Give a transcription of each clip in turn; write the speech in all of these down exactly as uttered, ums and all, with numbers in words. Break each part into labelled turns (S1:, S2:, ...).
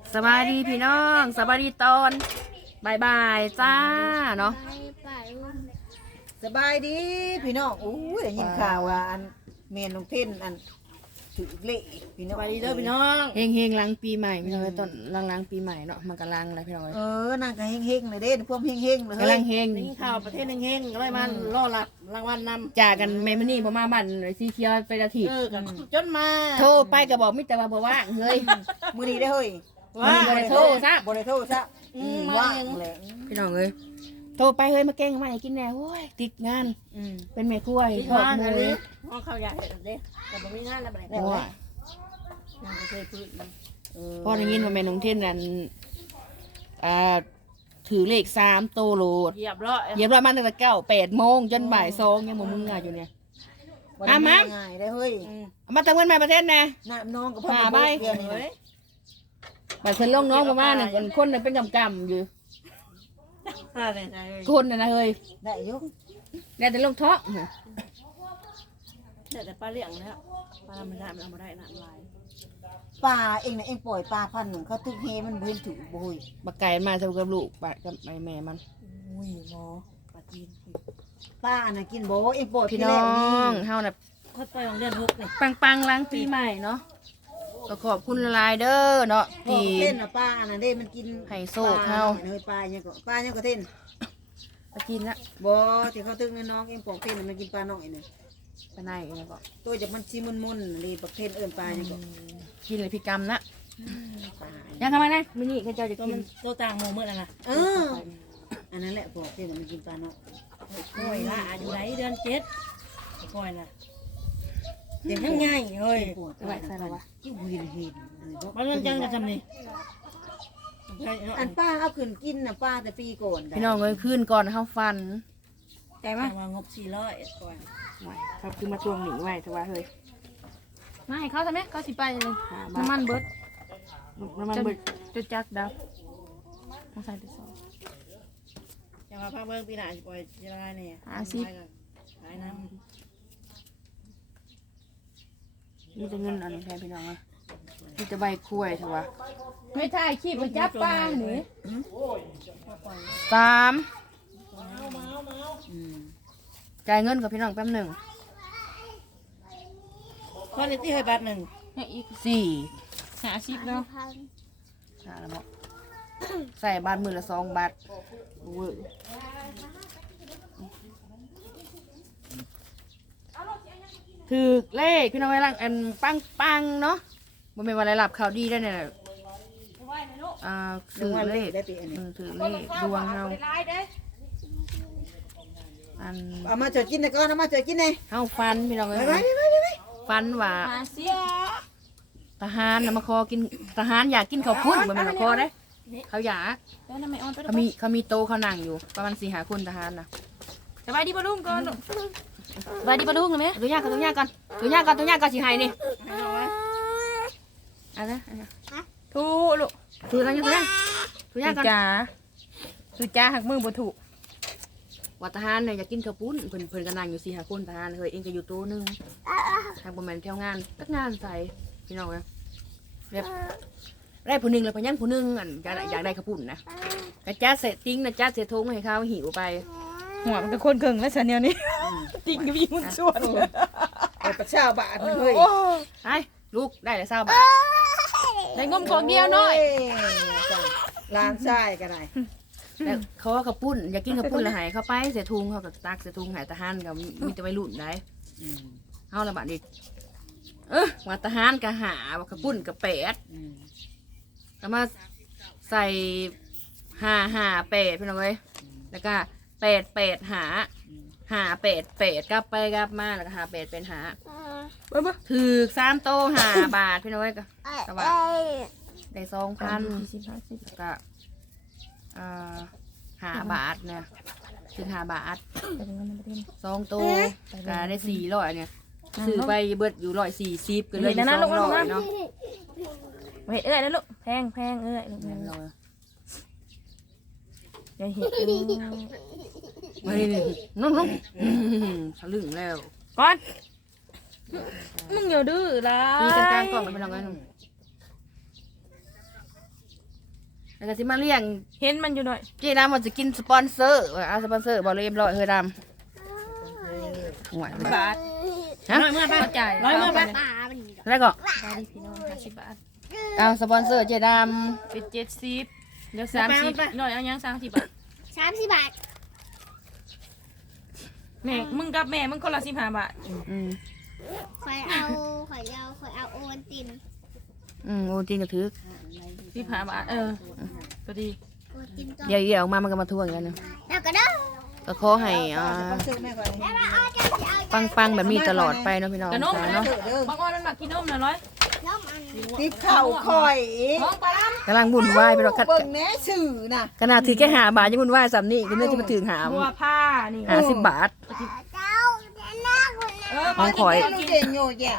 S1: สบายดีพี่น้องสบายดีตอนบายบายจ้าเนาะ
S2: สบายดีพี่น้องโอ้ยได้ยินข่าวว่าอันเมนลงเท่นอันถือเละพี่น้องสบายดีเด้อพี่น้อง
S1: เฮงเฮงๆหลังปีใหม่พี่น้องต้นหลังหลังปีใหม่เนาะมันกำลังอะไรพี่น้อง
S2: เออนางก็เฮงๆเลยเด้พวกเฮงๆเลย
S1: กำลังเฮง
S3: นี่ข่าวประเทศเฮงๆก็เลยมันรอรับรางวัลนำ
S1: จากกันแม่มันนี่พอมาบ้านสีเขียวไปอาทิตย์
S3: เออกันจนมา
S1: โทรไปก็บอกมิแต่ว่าบ่ว่างเฮ้ย
S2: มื้อนี้ได้เฮ้ย
S1: มื้อนี้บ่ได้โทรซะ
S2: บ่ได้โทรซะอืมว่างแหละ
S1: พี่น้องเอ้ยโทรไปเฮ้ยมาแกงมาให้กินแน่โอ้ยติดงาน
S2: อืม
S1: เป็นแม่ครัว
S3: ที่
S1: ทอด
S3: บ้าน
S1: หมู
S3: อันนี้ห้องข้าวใหญ่เด้แต่บ่มีงานแล้วบ่ได้
S1: โอ้ย
S3: ยังบ่เคยพื้นมัน
S2: เออ
S1: พอได้ยินว่าแม่น้องเทนนั่นอ่าถือเลขสามโตโลด
S3: เหยียบร้อย
S1: เหยียบร้อยมาตั้งแต่เก้าแปดโมงจนบ่ายสองยังบ่มึงอ่ะอยู่เนี่ย
S2: บ่ได้
S1: อ่ะมา
S2: ง่ายได้เฮ้ย
S1: เอามาเติมเงินมาประเทศนะ
S2: น้ำน้องก็พอ
S1: หาใบ
S2: เดือนนี้
S3: เฮ้ย
S1: บัตรเซ็นลงน้องประมาณน่ะคนคนน่ะเป็นกำกำอยู่
S3: อะไรใจ
S1: คนน่ะนะเฮ้ย
S2: ได้อยู่
S1: ได้แต่ลงท้อง
S3: แต่แต่ปลาเลี้ยงแล้วปลาไม่ได้มันเอาบ่ได้น้ำลาย
S2: ปลาเองน่ะเองปล่อยปลาพันหนึ่งเขาตึกเฮมันบ่เห็นถูกบ่เฮ้ย
S1: บักไก่มาเท่ากับลูกปะกับแม่แม่มัน
S3: อุ้ยหมอปลาจีน
S2: ปลาน่ะกินบ่เองปล่อย
S1: พี่
S2: ที่
S1: น้
S2: แล้
S1: อ
S2: วนี่
S1: งเฮาน่ะ
S3: ค่อยไปของเดือนหกนี่
S1: ปังปังๆล้างปีใหม่เนาะก็ขอบคุณหลายๆเด้อเนาะ
S2: พว
S1: ที่
S2: กเท่นน่ะปลาน่ะเด้มันกิน
S1: ไข่โซ่เข้า
S2: ปลเนี่ยปลาเนี่ยงก็ปลาเนี่ยงก็เท่น
S1: ไปกินละ
S2: บ่ที่เขาตึกน้องเองปอกเท่นน่ะมันกินปลาหน่อยน่ะ
S1: ไปไหนเนี่ยบอก
S2: ตัวจากมันชิมุนๆนี่ปอกเท่นเอิ้นปลาเนี่ยงก็
S1: กินเลยพี่กรรมนะ
S2: ปลา
S1: ยังทำไมนะมินี่เขาเจ้าจะ
S3: ตัว
S1: กิ
S3: มัน นตัวต่างหมู่มื้อนั่นน่ะ
S2: เอออันนั้นแหละปอกเท่นน่ะมันกินปลาหน่อย
S3: โอ้ยละอายุไหนเดือนเจ็ดก่อยน่ะเด็กยังไงเฮ้ย
S2: ปวด
S1: ไปไหวใส่แล้ววะ
S2: ที่เห็นเห็นเลยบ่
S3: มันเรื่องจังจะทำนี่
S2: อันป้าเอาขึ้นกินน่ะป้าแต่ปีก่อนได้
S1: พี่น้องเอ้ยขึ้นก่อนเฮาฟันใจ
S3: แต่
S1: ไหม
S3: ว่างบสี่ร้อยก่อน
S1: ไหวครับคือมาทวงหนีไว้แต่ว่าเฮ้ย
S4: ไม่เขาทำไมเขาสิไปเลย
S1: หา
S4: น้ำมันเบิด
S1: น้ำมันเบิด
S4: จุดจักดับมาใส่ตัวสอง
S3: จะมาพักเบิ้งปีหน้าจะปล่อยจะได้เนี่ยขายน้ำ
S1: มีแต่เงินอันนี้แทนพี่น้องอะมีแต่ใบคุยเถอะวะ
S4: ไม่ถ่ายคลิปไปจับปลาหนิ
S1: สาม
S2: อืม
S1: จ่ายเงินกับพี่น้องแป๊บหนึ่ง
S3: ข้อนี้ที่เคยบาทหนึ่ง
S4: เนี่ยอีก
S1: สี่
S4: หาชิปแล้ว
S1: หาแล้วบอกใส่บาทมือละสองบาทเวอร์ถือเลขพี่น้องไว้ลังอันปังปังๆเนาะบ่เป็นวันไรหลับข่าวดีได้เนี่ยอ่า
S2: ถึ
S1: ถื
S2: ง
S1: อ
S2: วัน
S1: เล
S2: เล
S1: ข
S2: ขได้ปีอัน
S1: อื
S2: นี้
S1: มถือเลขดวงเฮาอัน
S2: เอามาจดกินหน่อยก่อนเอามาจดกินหน่อย
S1: เฮาฟันพี่น้อง
S2: ไป
S1: เอ้
S2: ไป
S1: ย
S2: ไปไปไป
S1: ฟันว่า
S4: หาซิ
S1: ทหารน่ะมาคอกินทหารอยากกินข้าวพุ้นบ่แม่นมาคอเด้เขาอยาก
S4: แล้วทำไมออนไป
S1: เขามีเขามีโตะเขานั่งอยู่ประมาณสี่หาคนทหารน่ะ
S4: สบายดีปะลุงก่อนสบายดีปะลุงเลยไหม
S1: ตัวยากก่อนตัวยากก่อนตัวยากก่อนตัวยากก่อนสิให้นี่เอะไรอะไร
S4: ถูลูก
S1: ถืออะไรอยู่ตัวยากตัวยากก่อน
S4: จ้าคือจ้าหักมือบ่ถูก
S1: ว่าทหารเนี่ยอยากกินข้าวปุ้นเพิ่นเพิ่นก็นั่งอยู่สี่หาคนทหารเฮ้ยเองก็อยู่โต๊ะหนึงทางบ่แม่นแถวงานตักงานใส่พี่น้องเอ้ยแบบได้ผู้หนึงแล้วพะยังผู้หนึงอันอยากได้อยากได้ข้าวปุ้นนะกระจัดเสร็จติ้งนะจัดเสร็จทงให้เขาหิวไป
S4: หัวมันก็คนเก่งแล้วสันเนียวนี้ติ๊กกับพี่มุนชวน
S2: เอาประชาบาทเฮ้ย
S1: ไอ้ลูกได้แล้วเศร้าบาท
S4: ได้งมของเดียวหน่อย
S2: จ้ะร้านชายก็ได้
S1: แล้วเขาว่าข้าวปุ้นอยากกินข้าวปุ้นแล้วใหายเข้าไปเสียทุงเขากับตักเสียทุงใหายทหารกับมีแต่วัยรุ่นได้
S2: อืม
S1: เอาละบาดนี้เออว่าทหารก็หาว่าข้าวปุ้นกับแปด
S2: อืม
S1: แล้วมาใส่ห้าห้าแปดพี่น้องเอ้ยแล้วก็แปดแปดหาหาแปดแปดกลับไปกลับมาแล้วก็หาแปดเป็นหาถือสามโตหาบาทพี่น้องเอ้ยก็ก็ว่าได้สองพันแล้วก็อ่าหาบาทเนี่ยถึงหาบาทสองโตก็ได้สี่ร้อยเนี่ยซื้อไปเบิดอยู่ร้อยสี่สิบก็เลยอยู่สองร้อยเนาะ
S4: เห็ดเอ้ยแล้วลูกแพงแพงเอ้ยลูก
S1: แม่นเลย
S4: อย่าเห็ด
S1: ไม่นี่น้องน้องทะลึ่งแล้ว
S4: ก่อนมึงอย่าดื้อละ
S1: ตีกันกลางกล่องไปลองกันแล้วก็สิมาเลี้ยง
S4: เห็นมันอยู่หน่อย
S1: เจ๊ดำว่าจะกินสปอนเซอร์เอาสปอนเซอร์บอกเลยเรียบร้อยเฮ้ยดำหวาน
S4: บาท
S1: ฮะ
S4: ร้อยเมื่อป่ะ
S1: จ่าย
S4: ร้อยเมื่อป่ะ
S1: แล้วก็
S4: บาทพี่น้องห้าสิบบาท
S1: เอาสปอนเซอร์เจ๊ด
S4: เป็นเจ็ดสิบเดี๋ยวสามสิบหน่อยเอายังสามสิบบาท
S5: สามสิบบาท
S4: แม่มึงกับแม่มึงคนละสิบห้าบาท
S1: ำอืม
S5: ข่อยเอาข่อยเอาข่อยเอาโอวัลติน
S1: อืมโอ้จริงก็ถือ
S4: สิบห้าบาทเออพอดี
S5: โอวัลตินตัว
S1: เดี๋ยวเดี๋ยวออกมามันก็มาทวงกันนะ
S5: แล้วก็เด้อ
S1: ก็ขอให้อ่า
S2: ต้องซื้อแม่ก่อน
S5: แล้วเอาจะเอา
S1: ปังปังๆแบบนี้ตลอดไปเนาะพี่น้อง
S4: กระนม
S1: จ้า
S4: นะ
S1: เนาะ
S4: บางคนมันมากินนมนะร้อย
S5: น้ำอัน
S2: ติดเข่าคอยอีก
S4: ท้องปลาล้
S1: กำลังบุญไหวายไปหรอกคัด
S2: เบิ่งแหน่สื่อน่ะ
S1: ขนาดถือแค่หาบาทยังบุญไหวายสามนี่ก็เนื่องที่มาถึงหา
S4: ำบัวผ้านี่
S1: หาสิบบาท
S5: เจ้าจะนั่งคนละ
S4: เออ
S1: ของข่อย
S2: ลูกเด่นโยแย่ง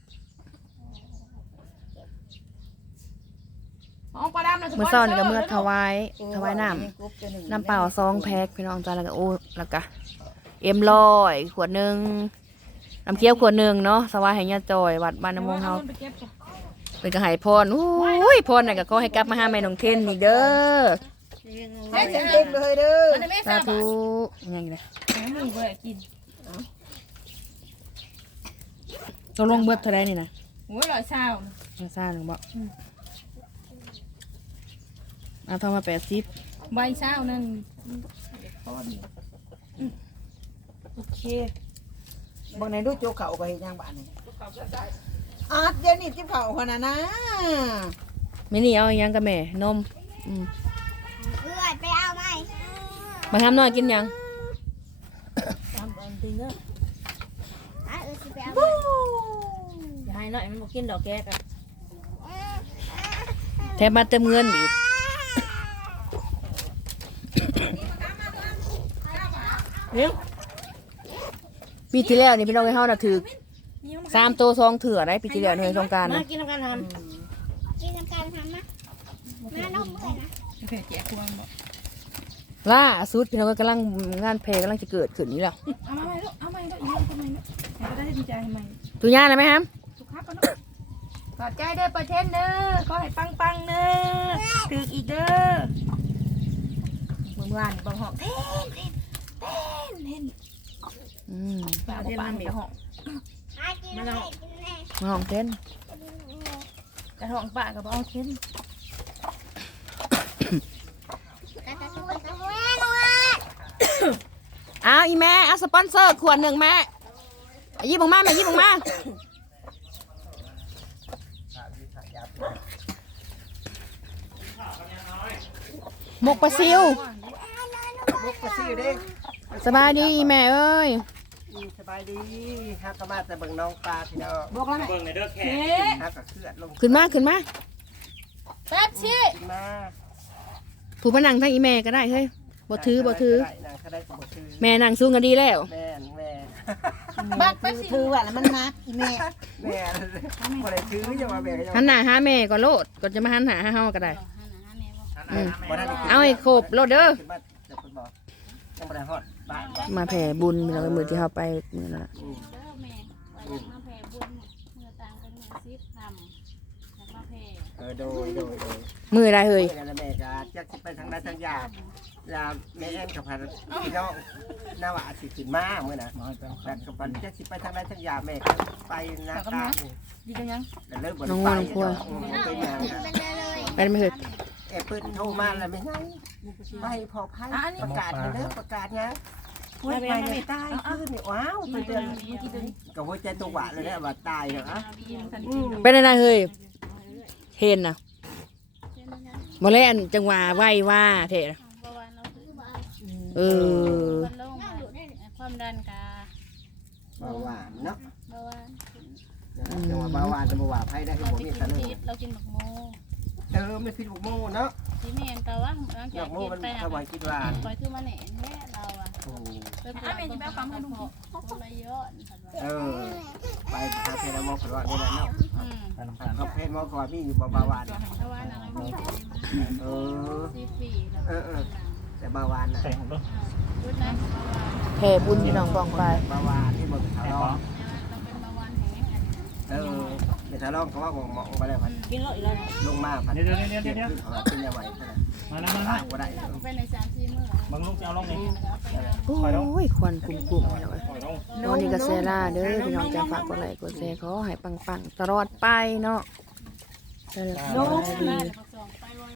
S4: ท้องปลาล้ำนะ
S1: เมื่อเช้านี่ก็เมื่อถวายถวายน้ำน้ำเปล่าซองแพ็คพี่น้องจ้าแล้วก็โอ้แล้วก็เอ็มร้อยขวดหนึ่งน้ำเคี้ยวขวดหนึ่งเนาะสวายให้ญาติจอยวัดบ้านน้ำมงเฮาเป็นกระหายพรโอ้ยพรน่ะก็ขอให้กลับมาหาแม่น้องเทนอีกเด้อ
S2: ให้เต็มๆเลยเด้อ
S1: สาธุยังไงเลย
S4: มึงเบื่อกิน
S1: ตัวลงเบิดเท่าไรนี่นะ
S4: โอ้ยร้อยเศร้า
S1: มาซ่าหนึ่งบอกเอาทองมาแปดสิบ
S4: ใบเศร้านั่นโอเค
S2: บางในดูโจกเข่าก็เห็นย่างบ้านนี่อาดเดี๋ยวนี้จิ้มเข่าคนน่ะนะ
S1: ไม่นี่เอาอีหยังกับแม่นมอืม
S5: เพื่อนไปเอาไหม
S1: มาทำน้อยกินหยัง
S4: ตามอันติงเนอะ
S5: อ่ะเออสิไปเอา
S4: อย่าให้หน่อยมันบอกกินดอกแก้กัน
S1: แถมมาเติมเงินอีก
S4: เร็ว
S1: ปีที่แล้วนี่พี่น้องไอ้เฮาน่ะถือสามตัวสองเถื่อได้ปีที่แล้วในสงกราร
S4: มา
S1: นะ
S4: กินน้ำกันท
S5: กินน้ำกันทำนะมานมเลยนะ
S4: ำเผ็ดแจกควงบอก
S1: ล่าสุดพี่น้องก็กำลังงานเพลงกำลังจะเกิดขึ้นนี่แหละ
S4: เอามาใหม่ลูกเอาใหม่ลูกอีกทำไมลูกแต่ก็ได้ดีใจทำไม
S1: ตุย่าเลยไหมครับ
S4: สุขภาพกันลูกขอบใจเด้อประเทศเด้อขอให้ปังปังๆเด้อถืออีกเด้อเมื่อวานบังหอกเทนเทนเทนเทน
S1: อืม
S4: ปลาเทนมันมีหอก
S5: หากินแน่กินแน่
S1: มาห้องเต้น
S4: กระหองปลากับเอาเทน
S5: กระตุ้นกระตุ้นแม่
S1: เอาอีแม่เอาสปอนเซอร์ขวดหนึ่งแม่เอายิบออกมาแม่ยิบออกมาหมกปลาซิว
S2: ลูกกระซิวเด้
S1: สบายดีอีแม่เอ้ย
S6: สบายดีครับก็มาแต่เบิ่งน้องปลาพี่น้อง
S2: บอกแล้วแม่
S6: เบิ่งในเด้อแขกครับก็เคลื่อนลง
S1: ขึ้นมาขึ้นมา
S4: แป๊บชี้
S6: ขึ้นมา
S1: ผูกผนังทั้งอีแม่ก็ได้เฮ้ยบ่ถือบ่ถือ
S6: ได้นางก็ได้ก็บ่ถือ
S1: แม่นั่งสู้กันดีแล้ว
S6: แม่นแม่
S4: บักแป๊บ
S2: ถือ
S4: ชี้
S2: ถือว่าแล้วมันนักอีแม่
S6: แม่บ่ได้ถืออย่ามาแม่ก็ยัง
S1: หันหน้าหาแม่ก่อนโลดก่อนจะมาหันหน้าหาเฮาก็ได้ อืม
S6: บ่ได้
S1: เอาให้ครบโลดเด้อ
S6: ขึ้นมาจะเพิ่นบอกยังบ่ได้ฮอดบ้านบ่
S1: มาแผ่บุญเราไปมือที่เฮาไปมือนั่นน่ะ
S6: อืม
S7: เด้อแม่ว่าอยากมาแผ่บุญเมื่อต่างกันเมื่อซิบทำอยากมาแผ่
S6: เออโดยโดยโดย
S1: มือได้เฮ้ย
S6: เมื่อนั้นแม่ก็จักสิไปทางใดทางยาลาแม่แอนกับพันพี่น้องหน้าว่าสิขึ้นมาเมื่อน่ะแต่กับพันจักสิไปทางใดทางยาแม่ก็ไปนาตานี่
S4: ดีกันยัง
S6: แล้วเลิกบ่ได้ไปเนาะอืมเป็นหยัง
S5: ไปเลย
S1: ไปได้ไหมเฮ้ย
S6: แอบเปิ้นโทรมาแล้วไม่ไงไปพอพันประกาศให้เด้อประกาศนะพูดไปไม่ตายขึ้นนี่ว้าวตัวเดือนกับหัวใจตัวหวานเลยนะว่าตายเหรออืม
S1: ไปได้ไหนเฮ้ยเห็นน่ะบ่แล่นจังหวะไหวว่าเถอะ
S7: เมื่อวานเราคือว่า
S1: เออ
S7: มันลงมาความดันกา
S6: เบาหวานเนาะ
S7: เมื่อวาน
S6: จังหวะเบาหวานจะเบาหวานไพ่ได้คือ
S7: เรา
S6: ผม
S7: ไป
S6: มี
S7: กิ
S6: ส
S7: น
S6: นุ
S7: พิษเรากินบักโม
S6: เออไม่ผิดบุกโม่เนาะ
S7: ที่แม่นแต่ว่าหลัง
S6: อ
S7: จาย
S6: าก กโม่
S7: กิน
S6: มัน
S7: ไปนะ
S6: ถวายคิดว่า
S7: คอยคือมาแหน่แน่เราอ่ะ
S6: โอ้
S7: ไปปวดตรงกระเพาะคนละยอด
S6: เออไปหาเพลมอขอดนี่แหละเนาะ
S7: อืม
S6: เขาเพลมอขอดมีอยู่เบาหวาน
S7: เมื่อวานอะไรมี
S6: เออ
S7: ซีฟีแล้ว
S6: เออเออแต่เบาหวานน่ะ
S7: พูดนะเมื่อวาน
S1: แผ่บุญพี่น้องกองไป
S6: เบาหวานที่บนเขา
S7: เราเป็นเมื่อวานแห้ง
S6: เออเดี๋ยวถ้าลองก็ว่าหมองไปแล้วพัน
S3: กินเลยแล้ว
S6: ลงมาพัน
S8: เดี๋ยวเดี๋ยวเดี๋ยวเดี๋ยวเดี๋ยว
S6: เป็นยังไง
S8: มาแล้วมาแล้ว
S6: ก็ได้
S7: ไปในสามสี่มื้อบ
S8: างลูกจะเอาลงนี่
S1: โอ้ยควันกลุ่มๆพี่น้องเอ้ย
S8: ปล่อยลง
S1: โนนี่ก็เซล่าเด้อพี่น้องจะฝากกดไลค์กดแชร์ขอให้ปังๆตลอดไปเนาะเด้อ
S8: โน้
S1: ดี